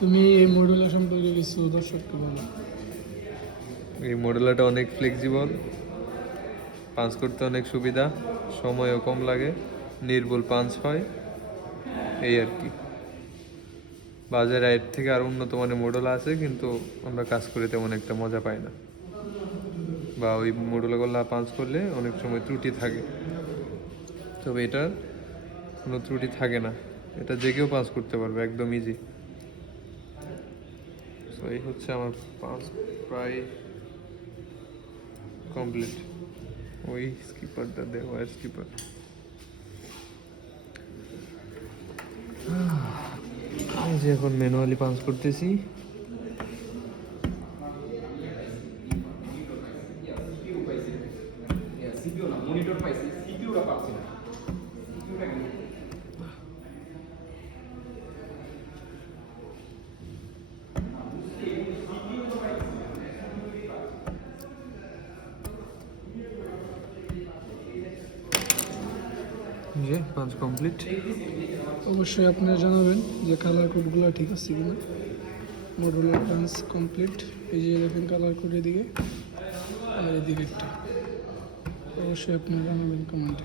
তুমি এই মডুলার সম্পর্কে কিছু দর্শককে বলো। এই মডেলাটা অনেক ফ্লেক্সিবল পাঞ্চ করতে অনেক সুবিধা, সময়ও কম লাগে, নির্ভুল পাঞ্চ হয়, এই আর কি। বাজারে এর থেকে আর উন্নত মানের মডেল আছে, কিন্তু আমরা কাজ করে তেমন একটা মজা পাই না। বা ওই মডেলগুলো পাঞ্চ করলে অনেক সময় ত্রুটি থাকে। তবে এটার কোনো ত্রুটি থাকে না। এটা কেউ পাস করতে পারবে, একদম ইজি সো এই হচ্ছে আমার পাঁচ প্রায় কমপ্লিট। ওই স্কিপারটা দে ওয়ার স্কিপার। যে এখন ম্যানুয়ালি পাঞ্চ করতেছি। মনিটর পাইছি। সিপিওটা পাচ্ছি না। যে, পাঁচ কমপ্লিট অবশ্যই আপনারা জানাবেন যে কালার কোডগুলো ঠিক আছে কিনা। মডুলার ডান্স কমপ্লিট এই যে দেখেন কালার কোড এদিকে। আর এদিকে একটা। অবশ্যই আপনারা জানাবেন কমেন্টে